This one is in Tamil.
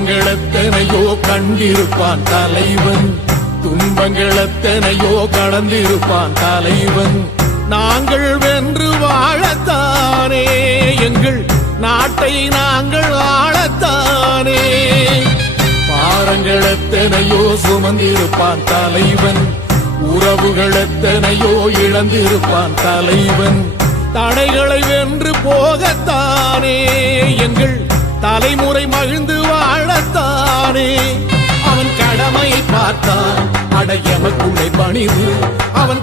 துன்பங்கள் எத்தனையோ கண்டிருப்பான் தலைவன், துன்பங்கள் எத்தனையோ கடந்திருப்பான் தலைவன். நாங்கள் வென்று வாழத்தானே, எங்கள் நாட்டை நாங்கள் ஆளத்தானே. பாரங்கள் எத்தனையோ சுமந்திருப்பான் தலைவன், உறவுகள் எத்தனையோ இழந்திருப்பான் தலைவன். தடைகளை வென்று போகத்தானே, எங்கள் தலைமுறை மகிழ்ந்து வாழத்தானே. அவன் கடமையை பார்த்தான் அடையமக்குள்ளே பணிவு, அவன்